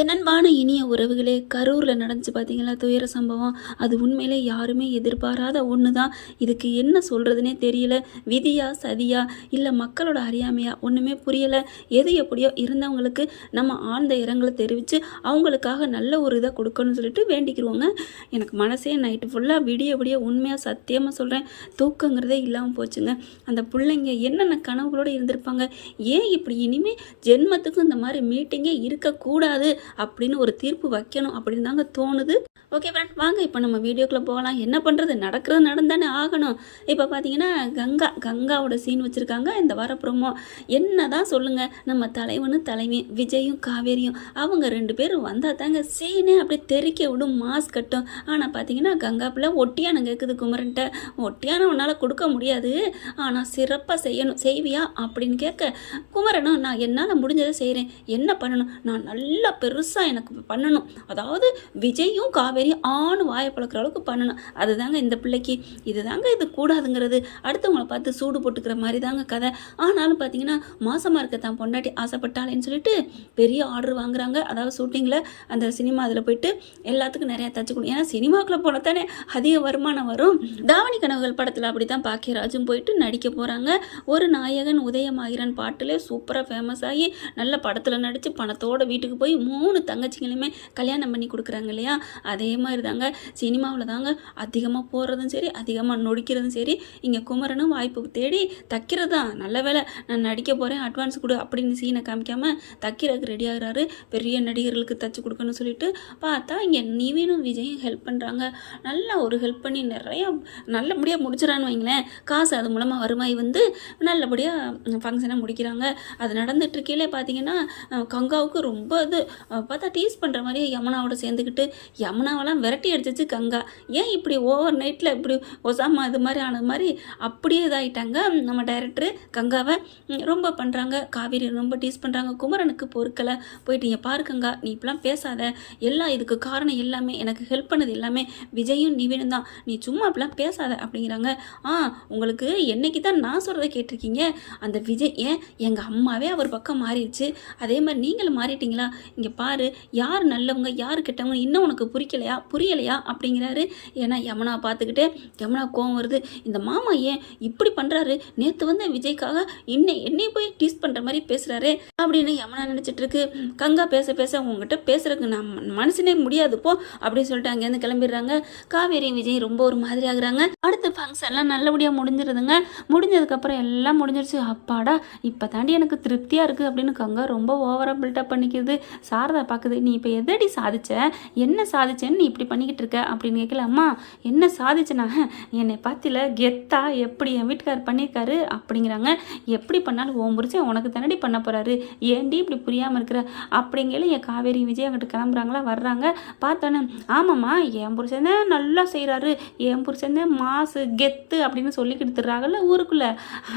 என்னன்பான இனிய உறவுகளே கரூரில் நடந்துச்சு பார்த்தீங்களா துயர சம்பவம். அது உண்மையிலே யாருமே எதிர்பாராத ஒன்று தான் இதுக்கு என்ன சொல்கிறதுனே தெரியல. விதியா சதியா இல்லை மக்களோட அறியாமையா ஒன்றுமே புரியலை. எது எப்படியோ இருந்தவங்களுக்கு நம்ம ஆழ்ந்த இரங்கலை தெரிவித்து அவங்களுக்காக நல்ல ஒரு இதை கொடுக்கணும்னு சொல்லிட்டு வேண்டிக்கிடுவோங்க எனக்கு மனசே நைட்டு ஃபுல்லாக விடிய விடிய உண்மையாக சத்தியமாக சொல்கிறேன் தூக்கங்கிறதே இல்லாமல் போச்சுங்க. அந்த பிள்ளைங்க என்னென்ன கனவுகளோடு இருந்திருப்பாங்க? ஏன் இப்படி இனிமேல் ஜென்மத்துக்கும் இந்த மாதிரி மீட்டிங்கே இருக்கக்கூடாது? அப்படின்னு ஒரு தீர்ப்பு வைக்கணும் அப்படின்னு தாங்க தோணுது. ஓகே ஃப்ரெண்ட் வாங்க இப்போ நம்ம வீடியோக்குள்ளே போகலாம். என்ன பண்ணுறது நடக்கிறது நடந்தானே ஆகணும். இப்போ பார்த்தீங்கன்னா கங்கா கங்காவோட சீன் வச்சுருக்காங்க. இந்த வரப்புறமோ என்ன தான் சொல்லுங்கள் நம்ம தலைவனு தலைவி விஜயும் காவேரியும் அவங்க ரெண்டு பேரும் வந்தால் தாங்க சீனே அப்படியே தெறிக்க விடும். மாஸ் கட்டும். ஆனால் பார்த்தீங்கன்னா கங்கா பிள்ளை ஒட்டியானம் கேட்குது குமரன்ட்ட. ஒட்டியானம் உன்னால் கொடுக்க முடியாது. ஆனால் சிறப்பாக செய்யணும். செய்வியா? அப்படின்னு கேட்க குமரனும் நான் என்னால் முடிஞ்சதை செய்கிறேன் என்ன பண்ணணும்? நான் நல்லா பெருசாக எனக்கு பண்ணணும். அதாவது விஜயும் காவேரி காவேரியும் ஆண் வாயை பழக்கிற அளவுக்கு பண்ணணும். அதுதாங்க இந்த பிள்ளைக்கு இதுதாங்க இது கூடாதுங்கிறது. அடுத்தவங்கள பார்த்து சூடு போட்டுக்கிற மாதிரி தாங்க கதை. ஆனாலும் பார்த்தீங்கன்னா மாசமாக இருக்க தான் பொண்டாட்டி ஆசைப்பட்டாளேன்னு சொல்லிட்டு பெரிய ஆர்டர் வாங்குறாங்க. அதாவது ஷூட்டிங்கில் அந்த சினிமா அதில் போயிட்டு எல்லாத்துக்கும் நிறையா தச்சுக்கணும் ஏன்னா சினிமாக்குள்ளே போனால் தானே அதிக வருமானம் வரும். தாவணி கனவுகள் படத்தில் அப்படி தான் பாக்கியராஜும் போயிட்டு நடிக்க போகிறாங்க ஒரு நாயகன் உதயமாகிறான் பாட்டிலே சூப்பராக ஃபேமஸ் ஆகி நல்ல படத்தில் நடித்து பணத்தோட வீட்டுக்கு போய் மூணு தங்கச்சிங்களுமே கல்யாணம் பண்ணி கொடுக்குறாங்க இல்லையா? அதே மாதிரி தாங்க சினிமாவில் தாங்க அதிகமாக போகிறதும் சரி அதிகமாக நொடிக்கிறதும் சரி இங்கே குமரனும் வாய்ப்பு தேடி தைக்கிறது தான். நல்ல வேலை நான் நடிக்க போகிறேன் அட்வான்ஸ் கொடு அப்படின்னு சீனை காமிக்காமல் தைக்கிறதுக்கு ரெடி ஆகிறாரு. பெரிய நடிகர்களுக்கு தச்சு கொடுக்கணும்னு சொல்லிட்டு பார்த்தா இங்கே நிவீனும் விஜயும் ஹெல்ப் பண்ணுறாங்க நல்லா ஒரு ஹெல்ப் பண்ணி நிறையா நல்லபடியாக முடிச்சிடறான்னு வைங்களேன். காசு அது மூலமாக வருமாய் வந்து நல்லபடியாக ஃபங்க்ஷனை முடிக்கிறாங்க. அது நடந்துட்டுருக்கையிலே பார்த்தீங்கன்னா கங்காவுக்கு ரொம்ப இது பார்த்தா டீஸ் பண்ணுற மாதிரியே யமுனாவோட சேர்ந்துக்கிட்டு யமுனாவெல்லாம் விரட்டி அடிச்சிச்சு கங்கா. ஏன் இப்படி ஓவர் நைட்டில் இப்படி ஒசாமா இது மாதிரி ஆனது மாதிரி அப்படியே இதாகிட்டாங்க நம்ம டைரக்டரு கங்காவை ரொம்ப பண்ணுறாங்க காவேரி ரொம்ப டீஸ் பண்ணுறாங்க குமரனுக்கு பொறுக்கலை. போயிட்டு இங்கே பாரு கங்கா நீ இப்படிலாம் பேசாத. எல்லாம் இதுக்கு காரணம் எல்லாமே எனக்கு ஹெல்ப் பண்ணது எல்லாமே விஜயும் நிவினும் தான். நீ சும்மா அப்படிலாம் பேசாத அப்படிங்கிறாங்க. ஆ உங்களுக்கு என்னைக்கு தான் நான் சொல்கிறத கேட்டிருக்கீங்க? அந்த விஜய் ஏன் எங்கள் அம்மாவே அவர் பக்கம் மாறிடுச்சு. அதே மாதிரி நீங்களும் மாறிட்டீங்களா? இங்கே பாரு யார் நல்லவங்க யார் கெட்டவங்க இன்னும் உனக்கு புரிக்கலையா புரியலையா? அப்படிங்கிறாரு. ஏன்னா யமுனா பார்த்துக்கிட்டு யமுனா கோவம் வருது. இந்த மாமா ஏன் இப்படி பண்ணுறாரு நேற்று வந்து விஜய்க்காக இன்னை என்னை போய் டீஸ் பண்ணுற மாதிரி பேசுகிறாரு அப்படின்னு யமுனா நினச்சிட்டு இருக்கு கங்கா பேச பேச உங்ககிட்ட பேசுறதுக்கு நான் மனசுனே முடியாது போ அப்படின்னு சொல்லிட்டு அங்கேருந்து கிளம்பிடுறாங்க. காவேரி விஜய் ரொம்ப ஒரு மாதிரி ஆகுறாங்க. அடுத்த ஃபங்க்ஷன்லாம் நல்லபடியாக முடிஞ்சிருதுங்க. முடிஞ்சதுக்கப்புறம் எல்லாம் முடிஞ்சிருச்சு. அப்பாடா இப்போ தாண்டி எனக்கு திருப்தியாக இருக்குது அப்படின்னு கங்கா ரொம்ப ஓவராக பில்டப் பண்ணிக்கிறது சாரதா பார்க்குது நீ இப்போ எதடி சாதிச்ச? என்ன சாதிச்சேன்னு என்ன இப்படி பண்ணிக்கிட்டு இருக்க அப்படின்னு கேட்கல அம்மா என்ன சாதிச்சனா என்னை பார்த்தில கெத்தா எப்படி என் வீட்டுக்கார் பண்ணியிருக்காரு? அப்படிங்கிறாங்க. எப்படி பண்ணாலும் ஓம் புரிச்சேன் உனக்கு தானடி பண்ண போகிறாரு ஏன்டி இப்படி புரியாமல் இருக்கிற? அப்படிங்கல என் காவேரி விஜய் அங்கிட்டு கிளம்புறாங்களா வர்றாங்க. பார்த்தோன்னே ஆமாம்மா என் புருஷன் தான் நல்லா செய்கிறாரு என் புருஷன் தான் மாசு கெத்து அப்படின்னு சொல்லி கொடுத்துட்றாங்கல்ல ஊருக்குள்ளே.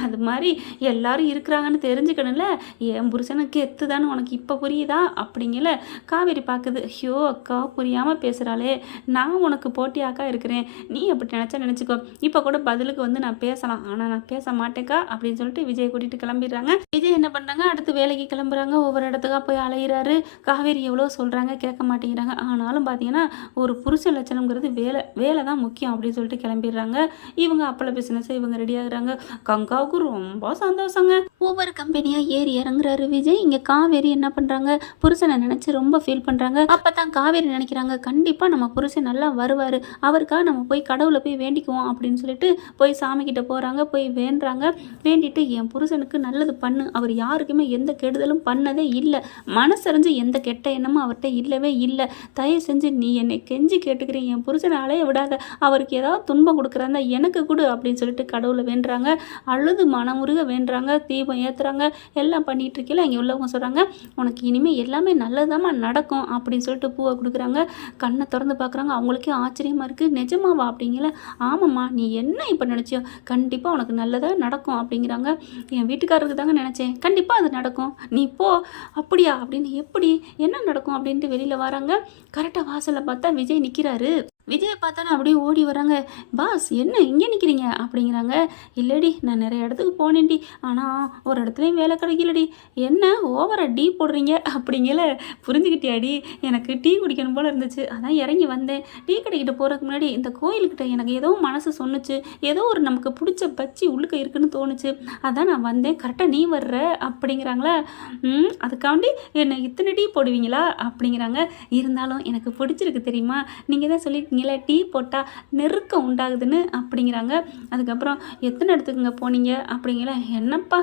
அது மாதிரி எல்லாரும் இருக்கிறாங்கன்னு தெரிஞ்சுக்கணும்ல. என் புருஷனுக்கு கெத்து தானே உனக்கு இப்போ புரியுதா? அப்படிங்கல காவேரி பார்க்குது ஐயோ அக்கா புரியாமல் பேசுகிறாளே நான் உனக்கு போட்டியாக்கா இருக்கிறேன். நீ அப்படி நினச்சா நினச்சிக்கோ. இப்போ கூட பதிலுக்கு வந்து நான் பேசலாம். ஆனால் நான் பேச மாட்டேக்கா அப்படின்னு சொல்லிட்டு விஜய் கூட்டிகிட்டு கிளம்பிடுறாங்க. விஜய் என்ன பண்ணுறாங்க அடுத்து வேலைக்கு கிளம்புறாங்க. ஒவ்வொரு இடத்துக்கா போய் அலையிறாரு. காவேரி எவ்வளோ சொல்கிறாங்க கேட்க மாட்டேங்கிறாங்க. ஆனாலும் பார்த்தீங்கன்னா ஒரு புருஷ லட்சணம்ங்கிறது வேலை வேலை தான் முக்கியம் அப்படின்னு சொல்லிட்டு கிளம்பிடுறாங்க. இவங்க அப்பள பிசினஸ் இவங்க ரெடி ஆகுறாங்க. கங்காவுக்கு ரொம்ப சந்தோஷங்க. ஒவ்வொரு கம்பெனியாக ஏறி இறங்குறாரு விஜய். இங்கே காவேரி என்ன பண்ணுறாங்க புருஷனை நினச்சி ரொம்ப ஃபீல் பண்ணுறாங்க அப்போ தான் காவேரி நினைக்கிறாங்க கண்டிப்பாக கண்டிப்பாக நம்ம புருஷன் நல்லா வருவார். அவருக்காக நம்ம போய் கடவுளை போய் வேண்டிக்குவோம் அப்படின்னு சொல்லிட்டு போய் சாமிக்கிட்ட போகிறாங்க போய் வேண்டுறாங்க. வேண்டிட்டு என் புருஷனுக்கு நல்லது பண்ணு. அவர் யாருக்குமே எந்த கெடுதலும் பண்ணதே இல்லை. மனசறிஞ்சு எந்த கெட்ட எண்ணமும் அவர்கிட்ட இல்லவே இல்லை. தயவு செஞ்சு நீ என்னை கெஞ்சி கேட்டுக்கிறேன் என் புருஷனை அலைய விடாத. அவருக்கு ஏதாவது துன்பம் கொடுக்குறாங்க எனக்கு கொடு அப்படின்னு சொல்லிட்டு கடவுளை வேண்டுறாங்க. அழுது மனமுருக வேண்டுறாங்க. தீபம் ஏற்றுறாங்க எல்லாம் பண்ணிட்டு இருக்கையில இங்கே உள்ளவங்க சொல்கிறாங்க உனக்கு இனிமேல் எல்லாமே நல்லதாம்மா நடக்கும் அப்படின்னு சொல்லிட்டு பூவை கொடுக்குறாங்க. கண்ணை திறந்து பார்க்குறாங்க. அவங்களுக்கே ஆச்சரியமாக இருக்குது நிஜமாவா அப்படிங்கிற ஆமாம்மா நீ என்ன இப்போ நினச்சியோ? கண்டிப்பாக உனக்கு நல்லதாக நடக்கும் அப்படிங்கிறாங்க. என் வீட்டுக்காரருக்கு தாங்க நினச்சேன். கண்டிப்பாக அது நடக்கும். நீ போ. அப்படியா? அப்படின்னு எப்படி? என்ன நடக்கும்? அப்படின்ட்டு வெளியில் வராங்க. கரெக்டாக வாசலில் பார்த்தா விஜய் நிற்கிறாரு விஜயை பார்த்தானே அப்படியே ஓடி வராங்க பாஸ் என்ன இங்கே நிற்கிறீங்க? அப்படிங்கிறாங்க. இல்லைடி நான் நிறைய இடத்துக்கு போனேன்டி. ஆனால் ஒரு இடத்துலையும் வேலை கிடைக்கலடி. என்ன ஓவராக டீ போடுறீங்க? அப்படிங்கல. புரிஞ்சுக்கிட்டியாடி? எனக்கு டீ குடிக்கணும் போல் இருந்துச்சு. அதான் இறங்கி வந்தேன். டீ கடைக்கிட்ட போகிறதுக்கு முன்னாடி இந்த கோயிலுக்கிட்ட எனக்கு ஏதோ மனசு சொன்னுச்சு. ஏதோ ஒரு நமக்கு பிடிச்ச பச்சி உள்ளுக்க இருக்குன்னு தோணுச்சு. அதான் நான் வந்தேன். கரெக்டாக நீ வர்ற? அப்படிங்கிறாங்களா. ம் அதுக்காண்டி என்ன இத்தனை டீ போடுவீங்களா? அப்படிங்கிறாங்க. இருந்தாலும் எனக்கு பிடிச்சிருக்கு தெரியுமா? நீங்கள் தான் சொல்லி சொல்லியிருக்கீங்களே டீ போட்டால் நெருக்கம் உண்டாகுதுன்னு அப்படிங்கிறாங்க. அதுக்கப்புறம் எத்தனை இடத்துக்குங்க போனீங்க? அப்படிங்கிற என்னப்பா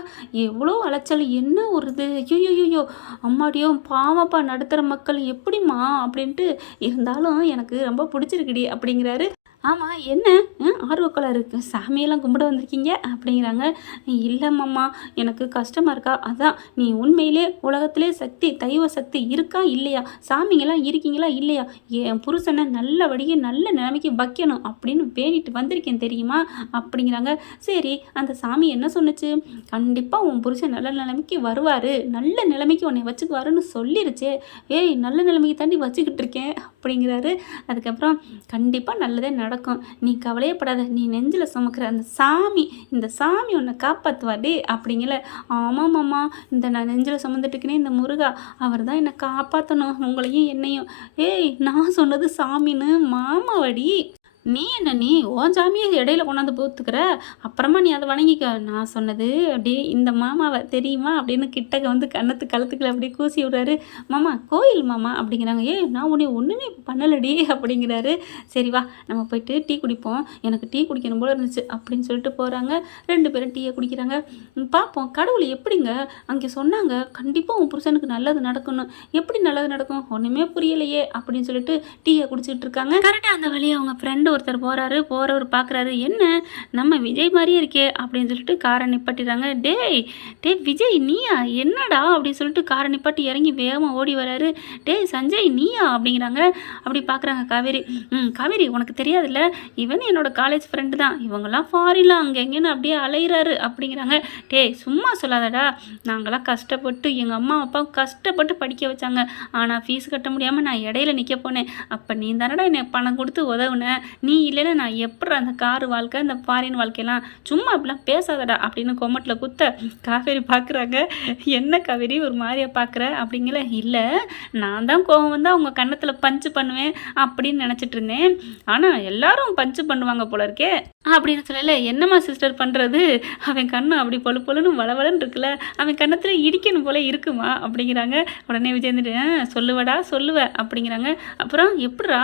எவ்வளோ அலைச்சல் என்ன ஒரு இது? ஐயோயோயோ அம்மாடியோ பாவப்பா நடுத்தர மக்கள் எப்படிம்மா? அப்படின்ட்டு இருந்தாலும் எனக்கு ரொம்ப பிடிச்சிருக்குடி அப்படிங்கிறாரு. ஆமாம் என்ன? ஆர்வக்கலாக இருக்கு. சாமியெல்லாம் கும்பிட வந்திருக்கீங்க? அப்படிங்கிறாங்க. இல்லைம்மாம்மா எனக்கு கஷ்டமாக இருக்கா? அதான் நீ உண்மையிலே உலகத்திலே சக்தி தெய்வ சக்தி இருக்கா? இல்லையா? சாமிங்கெல்லாம் இருக்கீங்களா? இல்லையா? என் புருஷனை நல்லபடியாக நல்ல நிலைமைக்கு வைக்கணும் அப்படின்னு வேண்டிட்டு வந்திருக்கேன் தெரியுமா? அப்படிங்கிறாங்க. சரி அந்த சாமி என்ன சொன்னுச்சு? கண்டிப்பாக உன் புருஷன் நல்ல நிலைமைக்கு வருவார். நல்ல நிலைமைக்கு உன்னை வச்சுக்குவாருன்னு சொல்லிருச்சே. ஏய் நல்ல நிலைமைக்கு தாண்டி வச்சுக்கிட்டு இருக்கேன் அப்படிங்கிறாரு. அதுக்கப்புறம் கண்டிப்பாக நல்லதே நட நடக்கும். நீ கவலையப்படாத நீ நெஞ்சில் சுமக்கிற அந்த சாமி இந்த சாமி உன்னை காப்பாற்றுவாடி அப்படிங்கல. ஆமாம்மாம்மா இந்த நான் நெஞ்சில் சுமந்துட்டுக்கினே இந்த முருகா அவர் தான் என்னை காப்பாற்றணும் உங்களையும் என்னையும். ஏய் நான் சொன்னது சாமின்னு மாமாவடி. நீ என்ன நீ? ஓன் சாமியை இடையில கொண்டாந்து பூத்துக்கிற? அப்புறமா நீ அதை வணங்கிக்க. நான் சொன்னது அப்படியே இந்த மாமாவை தெரியுமா? அப்படின்னு கிட்டக்க வந்து கண்ணத்து கழுத்துக்களை அப்படியே கூசி விடுறாரு. மாமா கோயில் மாமா அப்படிங்கிறாங்க. ஏய் நான் உன்னை ஒன்றுமே பண்ணலடி அப்படிங்கிறாரு. சரி வா நம்ம போயிட்டு டீ குடிப்போம். எனக்கு டீ குடிக்கணும் போல இருந்துச்சு அப்படின்னு சொல்லிட்டு போகிறாங்க ரெண்டு பேரும் டீயை குடிக்கிறாங்க. பார்ப்போம் கடவுள் எப்படிங்க? அங்கே சொன்னாங்க. கண்டிப்பாக உன் புருஷனுக்கு நல்லது நடக்கணும். எப்படி நல்லது நடக்கும்? ஒன்றுமே புரியலையே அப்படின்னு சொல்லிட்டு டீயை குடிச்சிட்டு இருக்காங்க. கரெக்டாக அந்த வழியை அவங்க ஃப்ரெண்டு ஒருத்தர் போகிறாரு போகிறவர் பார்க்குறாரு என்ன? நம்ம விஜய் மாதிரியே இருக்கே அப்படின்னு சொல்லிட்டு காரை நிப்பாட்டிடுறாங்க. டேய் டேய் விஜய் நீயா? என்னடா? அப்படின்னு சொல்லிட்டு காரை நிப்பாட்டி இறங்கி வேகமாக ஓடி வராரு. டேய் சஞ்சய் நீயா? அப்படிங்கிறாங்க. அப்படி பார்க்குறாங்க காவேரி. ம் காவேரி உனக்கு தெரியாதுல்ல? இவன் என்னோட காலேஜ் ஃப்ரெண்டு தான். இவங்கெல்லாம் ஃபாரின்ல அங்கே எங்கேன்னு அப்படியே அலையிறாரு அப்படிங்கிறாங்க. டேய் சும்மா சொல்லாதடா. நாங்களாம் கஷ்டப்பட்டு எங்கள் அம்மா அப்பா கஷ்டப்பட்டு படிக்க வச்சாங்க. ஆனால் ஃபீஸ் கட்ட முடியாமல் நான் இடையில நிற்க போனேன். அப்போ நீ தானடா என்னை பணம் கொடுத்து உதவுன? நீ இல்லைன்னா நான் எப்படி அந்த கார் வாழ்க்கை அந்த ஃபாரின் வாழ்க்கையெல்லாம் சும்மா அப்படிலாம் பேசாதடா அப்படின்னு கொமட்டில் குத்த காவேரி பார்க்குறாங்க என்ன காவேரி ஒரு மாதிரியா பார்க்குற அப்படிங்கிற இல்லை நான் தான் கோவம் வந்தால் அவங்க கன்னத்தில் பஞ்சு பண்ணுவேன் அப்படின்னு நினச்சிட்டு இருந்தேன். ஆனால் எல்லாரும் பஞ்சு பண்ணுவாங்க போல இருக்கே அப்படின்னு சொல்லல. என்னம்மா சிஸ்டர் பண்ணுறது அவன் கண்ணு அப்படி பொழு பொழுன்னு வளவலன்னு இருக்குல்ல அவன் கன்னத்தில் இடிக்கணும் போல இருக்குமா? அப்படிங்கிறாங்க. உடனே விஜய் சொல்லுவடா சொல்லுவ அப்படிங்கிறாங்க. அப்புறம் எப்படிடா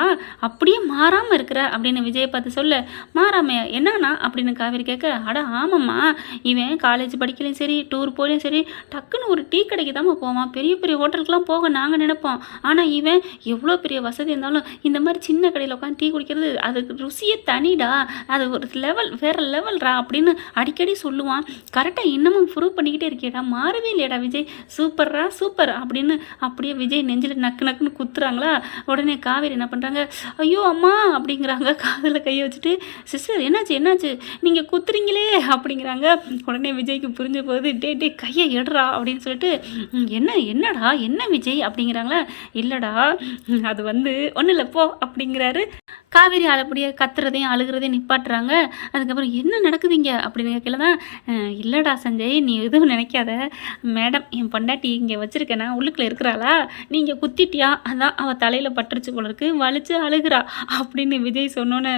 அப்படியே மாறாமல் இருக்கிற? அப்படி அப்படின்னு விஜயை பார்த்து சொல்ல மாறாமையா என்னன்னா அப்படின்னு காவேரி கேட்க அட ஆமாம்மா. இவன் காலேஜ் படிக்கலையும் சரி டூர் போகலையும் சரி டக்குன்னு ஒரு டீ கடைக்கு தான் போவான். பெரிய பெரிய ஹோட்டலுக்குலாம் போக நாங்கள் நினைப்போம். ஆனால் இவன் எவ்வளோ பெரிய வசதி இருந்தாலும் இந்த மாதிரி சின்ன கடையில் உட்காந்து டீ குடிக்கிறது அதுக்கு ருசியே தனிடா. அது ஒரு லெவல் வேற லெவல்ரா அப்படின்னு அடிக்கடி சொல்லுவான். கரெக்டாக இன்னமும் ப்ரூவ் பண்ணிக்கிட்டே இருக்கேடா மாறவே இல்லையடா விஜய். சூப்பர்ரா சூப்பர். அப்படின்னு அப்படியே விஜய் நெஞ்சில் நக்கு நக்குன்னு குத்துறாங்களா? உடனே காவேரி என்ன பண்ணுறாங்க ஐயோ அம்மா அப்படிங்கிறாங்க. காதில் கையை வச்சுட்டு சிஸ்டர் என்னாச்சு என்னாச்சு? நீங்கள் குத்துறீங்களே அப்படிங்கிறாங்க. உடனே விஜய்க்கு புரிஞ்ச போது டே டே கையை எடுறா அப்படின்னு சொல்லிட்டு என்ன என்னடா என்ன விஜய்? அப்படிங்கிறாங்களா. இல்லைடா அது வந்து ஒன்றும் இல்லை போ அப்படிங்கிறாரு. காவேரி அப்படியே கத்துறதையும் அழுகிறதையும் நிப்பாட்டுறாங்க. அதுக்கப்புறம் என்ன நடக்குதுங்க? அப்படின்னு கேட்கல தான் இல்லைடா சஞ்சய் நீ எதுவும் நினைக்காத. மேடம் என் பொண்டாட்டி இங்கே வச்சிருக்கேனா உள்ளுக்குள்ள இருக்கிறாளா? நீங்கள் குத்திட்டியா? அதான் அவள் தலையில் பட்டுருச்சு போல இருக்கு. வலிச்சு அழுகிறா. அப்படின்னு விஜய் சொன்னோன்னே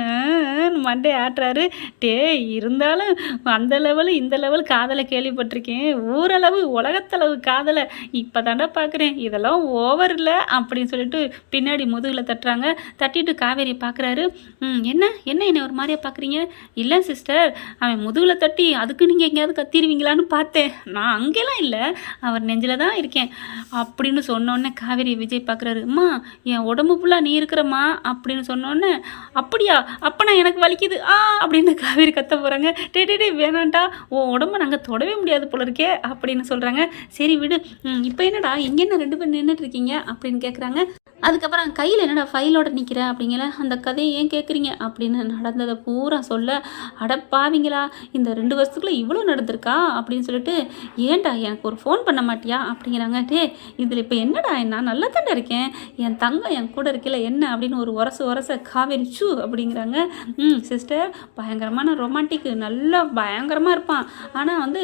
மண்டே ஆட்டுறாரு. டே இருந்தாலும் அந்த லெவலு இந்த லெவல் காதலை கேள்விப்பட்டிருக்கேன். ஊரளவு உலகத்தளவு காதலை இப்போ தாண்டா பார்க்குறேன் இதெல்லாம் ஓவர் இல்லை அப்படின்னு சொல்லிட்டு பின்னாடி முதுகில் தட்டுறாங்க. தட்டிட்டு காவேரி பார்க்குறாரு. என்ன என்ன என்னை ஒரு மாதிரியா பார்க்குறீங்க? இல்லை சிஸ்டர். அவன் முதுகில் தட்டி அதுக்கு நீங்கள் எங்கேயாவது கத்திடுவீங்களான்னு பார்த்தேன். நான் அங்கெல்லாம் இல்லை. அவர் நெஞ்சில் தான் இருக்கேன். அப்படின்னு சொன்னோன்னே காவேரி விஜய் பார்க்குறாரு. அம்மா என் உடம்பு ஃபுல்லாக நீ இருக்கிறம்மா. அப்படின்னு சொன்னோன்னே அப்படியா? அப்பனா எனக்கு வலிக்குது. ஆ அப்படின்னு காவேரி கத்த போகிறாங்க டே டே டே வேணாண்டா உன் உடம்ப நாங்கள் தொடவே முடியாது போல இருக்கே. அப்படின்னு சொல்கிறாங்க சரி விடு. இப்போ என்னடா? இங்கே என்ன ரெண்டு பேர் நின்றுட்டு இருக்கீங்க? அப்படின்னு கேட்குறாங்க அதுக்கப்புறம் கையில் என்னடா ஃபைலோட நிற்கிற அப்படிங்கிற அந்த கதையை ஏன் கேட்குறீங்க அப்படின்னு நடந்ததை பூரா சொல்ல அடப்பாவீங்களா இந்த ரெண்டு வருஷத்துக்குள்ளே இவ்வளோ நடந்திருக்கா? அப்படின்னு சொல்லிட்டு ஏன்டா எனக்கு ஒரு ஃபோன் பண்ண மாட்டியா? அப்படிங்கிறாங்க. டே இதில் இப்போ என்னடா நான் நல்லா தானே இருக்கேன். என் தங்கம் என் கூட இருக்கல என்ன? அப்படின்னு ஒரு உரசு உரச காவேரி ஷூ அப்படிங்கிறாங்க. ம் சிஸ்டர் பயங்கரமான ரொமான்டிக்கு நல்லா பயங்கரமாக இருப்பான். ஆனால் வந்து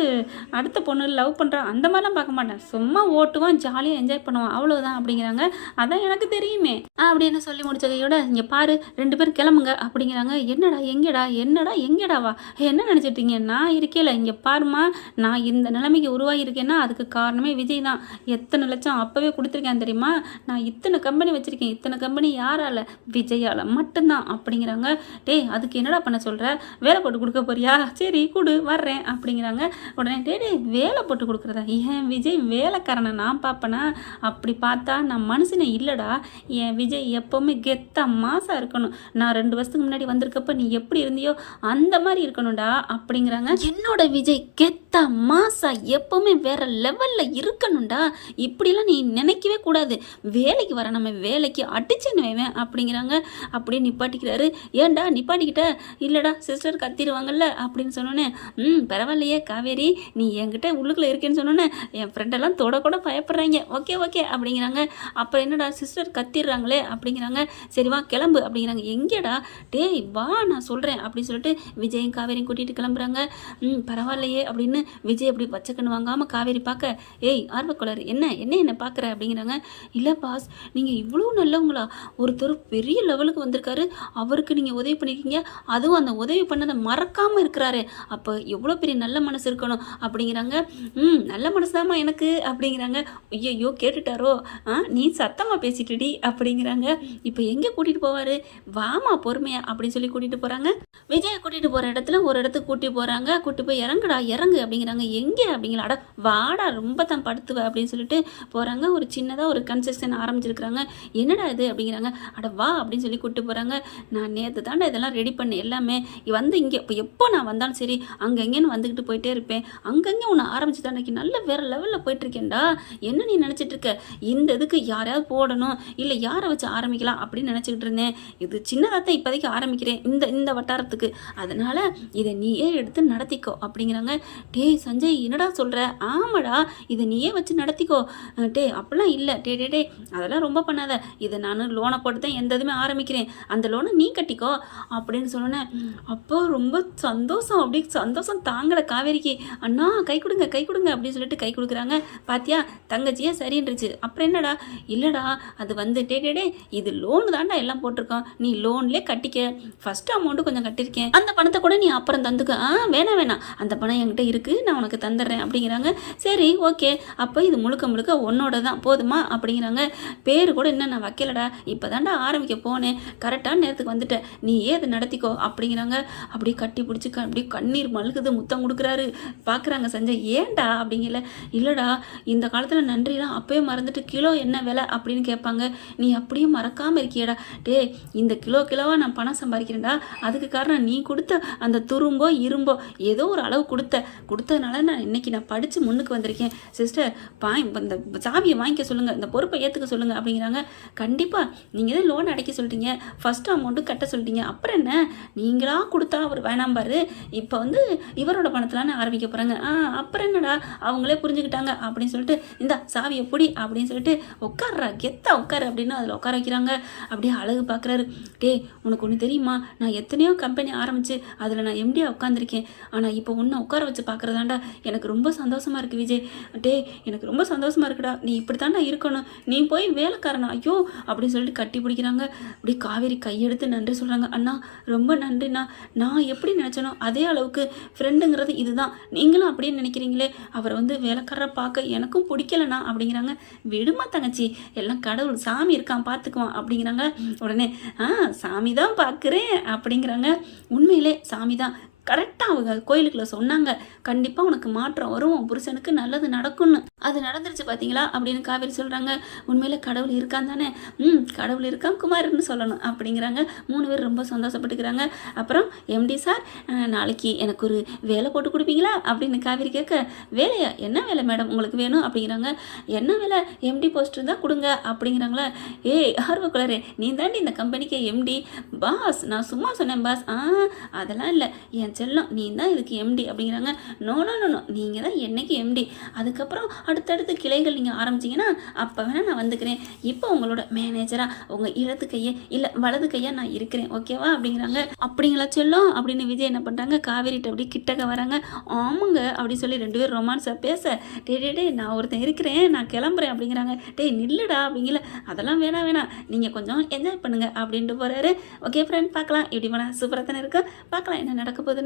அடுத்த பொண்ணு லவ் பண்ணுறான் அந்த மாதிரிலாம் பார்க்க மாட்டேன். சும்மா ஓட்டுவான் ஜாலியாக என்ஜாய் பண்ணுவான். அவ்வளோதான் அப்படிங்கிறாங்க. அதான் எனக்கு தெரியுமே அப்படின்னு சொல்லி முடிச்ச கையோட இங்கே பாரு ரெண்டு பேரும் கிளம்புங்க. அப்படிங்கிறாங்க. என்னடா எங்கேடா என்னடா எங்கேடாவா என்ன நினச்சிட்டீங்க நான் இருக்கேல. இங்கே பாருமா நான் இந்த நிலைமைக்கு உருவாகியிருக்கேன்னா அதுக்கு காரணமே விஜய் தான். எத்தனை லட்சம் அப்போவே கொடுத்துருக்கேன் தெரியுமா? நான் இத்தனை கம்பெனி வச்சுருக்கேன். இத்தனை கம்பெனி யாரால? விஜயால் மட்டும்தான் அப்படிங்கிறாங்க. டேய் அதுக்கு என்னடா பண்ண சொல்கிற வேலை போட்டு கொடுக்க போறியா? சரி கொடு வர்றேன் அப்படிங்கிறாங்க. உடனே டே டேய் வேலை போட்டு கொடுக்குறதா? ஏன் விஜய் வேலைக்காரனை நான் பார்ப்பேனா? அப்படி பார்த்தா நான் மனுஷனே இல்லைடா. என் விஜய் எப்போவுமே கெத்தா மாசாக இருக்கணும். நான் ரெண்டு வருஷத்துக்கு முன்னாடி வந்திருக்கப்ப நீ எப்படி இருந்தியோ அந்த மாதிரி இருக்கணும்டா அப்படிங்கிறாங்க. என்னோட விஜய் கெத்தா மாசா எப்போவுமே வேற லெவலில் இருக்கணும்டா. இப்படிலாம் நீ நினைக்கவே கூடாது. வேலைக்கு வர நம்ம வேலைக்கு அடிச்சுன்னு வைவேன் அப்படிங்கிறாங்க. அப்படியே நிப்பாட்டிக்கிறாரு. ஏன்டா நிப்பாட்டிக்கிட்ட? இல்லைடா சிஸ்டர் கத்திடுவாங்கல்ல அப்படின்னு சொன்னோன்னே ம் பரவாயில்லையே காவேரி நீ என்கிட்ட உள்ளுக்குள்ளே இருக்கேன்னு சொன்னோன்னே என் ஃப்ரெண்டெல்லாம் தொட கூட பயப்படுறாங்க. ஓகே ஓகே அப்படிங்கிறாங்க. அப்புறம் என்னடா சிஸ்டர் கத்திடுறாங்களே அப்படிங்கிறாங்க. சரிவா கிளம்பு அப்படிங்கிறாங்க. எங்கேடா? டேய் வா நான் சொல்கிறேன் அப்படின்னு சொல்லிட்டு விஜயும் காவேரியும் கூட்டிகிட்டு கிளம்புறாங்க. ம் பரவாயில்லையே அப்படின்னு விஜய் அப்படி பச்சைக்கண்ணு வாங்காமல் காவேரி பார்க்க ஏய் ஆர்வக்குளர் என்ன? என்ன என்ன பார்க்குற? அப்படிங்கிறாங்க. இல்லை பாஸ். நீங்கள் இவ்வளோ நல்லவங்களா? ஒருத்தர் பெரிய லெவலுக்கு வந்திருக்காரு. அவருக்கு நீங்கள் உதவி பண்ணியிருக்கீங்க அதுவும் அந்த உதவி பண்ணதை மறக்காமல் இருக்கிறாரு. அப்போ எவ்வளோ பெரிய நல்ல மனசு இருக்கணும்? அப்படிங்கிறாங்க. ம் நல்ல மனசு எனக்கு. அப்படிங்கிறாங்க. ஐயோ கேட்டுட்டாரோ? ஆ நீ சத்தமாக பேசிட்டுடி. அப்படிங்கிறாங்க. இப்போ எங்கே கூட்டிகிட்டு போவார்? வாமா பொறுமையா அப்படின்னு சொல்லி கூட்டிகிட்டு போகிறாங்க விஜயை கூட்டிகிட்டு போகிற இடத்துல ஒரு இடத்துக்கு கூட்டி போகிறாங்க கூட்டி போய் இறங்குடா இறங்கு அப்படிங்கிறாங்க. எங்கே அப்படிங்களா? அட வாடா ரொம்ப தான் படுத்துவ அப்படின்னு சொல்லிட்டு போகிறாங்க ஒரு சின்னதாக ஒரு கன்ஸ்ட்ரக்ஷன் ஆரம்பிச்சிருக்கிறாங்க. என்னடா இது அப்படிங்கிறாங்க. அட வா அப்படின்னு சொல்லி கூப்பிட்டு போகிறாங்க நான் நேற்று தாண்டா இதெல்லாம் ரெடி பண்ணேன் எல்லாமே. வந்து இங்கே இப்போ எப்போ நான் வந்தாலும் சரி அங்கங்கேன்னு வந்துக்கிட்டு போயிட்டே இருப்பேன். அங்கங்கே உன்னை ஆரம்பிச்சு அன்னைக்கு நல்ல வேறு லெவலில் போயிட்டுருக்கேன்டா. என்ன நீ நினச்சிட்டு இருக்க? இந்த இதுக்கு யாரையாவது போடணும். இல்லை யாரை வச்சு ஆரம்பிக்கலாம் அப்படின்னு நினச்சிக்கிட்டு இருந்தேன். இது சின்னதாக தான் இப்போதைக்கு ஆரம்பிக்கிறேன். இந்த இந்த வட்டாரத்துக்கு. அதனால் இதை நீயே எடுத்து நடத்திக்கோ அப்படிங்கிறாங்க. டேய் சஞ்சய் என்னடா சொல்கிற ஆமாடா இதை நீயே வச்சு நடத்திக்கோ. டே அப்படிலாம் இல்லை. டே டே டே அதெல்லாம் ரொம்ப பண்ணாத. இதை நான் லோனை போட்டு தான் எந்த இதுவுமே ஆரம்பிக்கிறேன். அந்த லோனை நீ கட்டிக்கோ அப்படின்னு சொன்னேன் அப்போ ரொம்ப சந்தோஷம். அப்படி சந்தோஷம் தாங்கலை காவேரிக்கு. அண்ணா கை கொடுங்க கை கொடுங்க அப்படின்னு சொல்லிட்டு கை கொடுக்குறாங்க. பாத்தியா தங்கச்சியே சரின்றுச்சு. அப்புறம் என்னடா? இல்லைடா அது வந்து டே டே டே இது லோனு தான்டா எல்லாம் போட்டிருக்கோம். நீ நீ லோன்லேயே கட்டிக்க. ஃபஸ்ட் அமௌண்ட்டு கொஞ்சம் கட்டியிருக்கேன் அந்த பணத்தை கூட நீ அப்புறம் தந்துக்க. ஆ வேணாம் வேணாம். அந்த பணம் என்கிட்ட இருக்குது நான் உனக்கு தந்துடுறேன் அப்படிங்கிறாங்க. சரி ஓகே அப்போ இது முழுக்க முழுக்க உன்னோட தான் போதுமா? அப்படிங்கிறாங்க. பேர் கூட என்ன நான் வைக்கலடா. இப்போ தாண்டா ஆரம்பிக்க போனேன். கரெக்டான நேரத்துக்கு வந்துட்டேன். நீ ஏதை அதை நடத்திக்கோ அப்படிங்கிறாங்க. அப்படியே கட்டி பிடிச்சி க அப்படியே கண்ணீர் மழுகுது முத்தம் கொடுக்குறாரு. பார்க்குறாங்க சஞ்சய். ஏன்டா? அப்படிங்கல. இல்லைடா இந்த காலத்தில் நன்றிலாம் அப்போயே மறந்துட்டு கிலோ என்ன விலை அப்படின்னு கேட்பாங்க. நீ அப்படியே மறக்காமல் இருக்கியடா. டே இந்த கிலோ கிலோவாக நான் பணம் சம்பாதிக்கிறேன்டா. அதுக்கு காரணம் நீ கொடுத்த அந்த துரும்போ இரும்போ ஏதோ ஒரு அளவு கொடுத்த. கொடுத்ததுனால நான் இன்னைக்கு நான் படித்து முன்னுக்கு வந்திருக்கேன். சிஸ்டர் பாய் இந்த சாவியை வாங்கிக்க சொல்லுங்கள் இந்த பொறுப்பை ஏற்றுக்க சொல்லுங்கள் அப்படிங்கிறாங்க. கண்டிப்பாக நீங்கள் தான் லோன் அடைக்க சொல்லிட்டீங்க. ஃபஸ்ட்டு அமௌண்ட்டு கட்ட சொல்லிட்டீங்க. அப்புறம் என்ன? நீங்களா கொடுத்தா அவர் வேணாம் பாரு. இப்போ வந்து இவரோட பணத்தில் நான் ஆரம்பிக்க போகிறாங்க ஆ அப்புறம் என்னடா? அவங்களே புரிஞ்சுக்கிட்டாங்க அப்படின்னு சொல்லிட்டு இந்த சாவியை பிடி அப்படின்னு சொல்லிட்டு உட்கார்றா. கெத்தா உட்காரு அப்படின்னு அதில் உட்கார வைக்கிறாங்க. அப்படியே அழகு பார்க்குறாரு டே உனக்கு ஒன்று தெரியுமா? நான் எத்தனையோ கம்பெனி ஆரம்பித்து அதில் நான் எம்டியாக உட்காந்துருக்கேன் ஆனால் இப்போ உன்னை உட்கார வச்சு பார்க்குறதாண்டா எனக்கு ரொம்ப சந்தோஷமாக இருக்குது விஜய். டே எனக்கு ரொம்ப சந்தோஷமாக இருக்குடா. நீ இப்படி தாண்டா இருக்கணும். நீ போய் வேலைக்காரனா. ஐயோ அப்படின்னு சொல்லிட்டு கட்டி பிடிக்கிறாங்க. அப்படி காவேரி கையெடுத்து நன்றி சொல்கிறாங்க அண்ணா ரொம்ப நன்றிண்ணா. நான் எப்படி நினச்சனோ அதே அளவுக்கு ஃப்ரெண்டுங்கிறது இதுதான். நீங்களும் அப்படியே நினைக்கிறீங்களே. அவரை வந்து வேலைக்காரரை பார்க்க எனக்கும் பிடிக்கலண்ணா அப்படிங்கிறாங்க. விடுமா தங்கச்சி. எல்லாம் கடவுள் சாமி இருக்கான் பார்த்துக்குவான் அப்படிங்கிறாங்க. உடனே ஆ சாமி தான் பார்க்குறேன் அப்படிங்கிறாங்க. உண்மையிலே சாமி தான். கரெக்டாக அவங்க கோயிலுக்குள்ள சொன்னாங்க. கண்டிப்பாக உனக்கு மாற்றம் வரும். உன் புருஷனுக்கு நல்லது நடக்கும்னு. அது நடந்துருச்சு பார்த்தீங்களா அப்படின்னு காவேரி சொல்கிறாங்க உண்மையில் கடவுள் இருக்கான் தானே? ம் கடவுள் இருக்கான் குமார்னு சொல்லணும் அப்படிங்கிறாங்க. மூணு பேர் ரொம்ப சந்தோஷப்பட்டுக்கிறாங்க. அப்புறம் எம்டி சார் நாளைக்கு எனக்கு ஒரு வேலை போட்டு கொடுப்பீங்களா? அப்படின்னு காவேரி கேட்க வேலையா? என்ன வேலை மேடம் உங்களுக்கு வேணும்? அப்படிங்கிறாங்க. என்ன வேலை? எம்டி போஸ்ட் இருந்தால் கொடுங்க. அப்படிங்கிறாங்களா. ஏய் ஆர்வக்குளரே நீ தாண்டி இந்த கம்பெனிக்கு எம்டி பாஸ் நான் சும்மா சொன்னேன் பாஸ். ஆ அதெல்லாம் இல்லை. என் செல்லம். நீ தான் இதுக்கு எம்டி அப்படிங்கிறாங்க. நோ நோ நோ நீங்கள் தான் என்னைக்கு எம்டி அதுக்கப்புறம் அடுத்தடுத்து கிளைகள் நீங்கள் ஆரம்பிச்சிங்கன்னா அப்போ வேணால் நான் வந்துக்கிறேன். இப்போ உங்களோட மேனேஜராக உங்கள் இடது கையை இல்லை வலது கையாக நான் இருக்கிறேன். ஓகேவா அப்படிங்கிறாங்க. அப்படிங்களா செல்லம்? அப்படின்னு விஜய் என்ன பண்ணுறாங்க காவேரிட்ட அப்படி கிட்டக்க வராங்க. ஆமாங்க அப்படின்னு சொல்லி ரெண்டு பேரும் ரொமான்ஸாக பேச டே டே டே நான் ஒருத்தன் இருக்கிறேன். நான் கிளம்புறேன். அப்படிங்கிறாங்க. டேய் நில்லுடா. அப்படிங்கல. அதெல்லாம் வேணாம் வேணாம். நீங்கள் கொஞ்சம் என்ஜாய் பண்ணுங்க. அப்படின்ட்டு போகிறாரு ஓகே ஃப்ரெண்ட் பார்க்கலாம். இப்படி போனால் சூப்பராக தானே இருக்கா பார்க்கலாம் என்ன நடக்க போகுதுன்னு.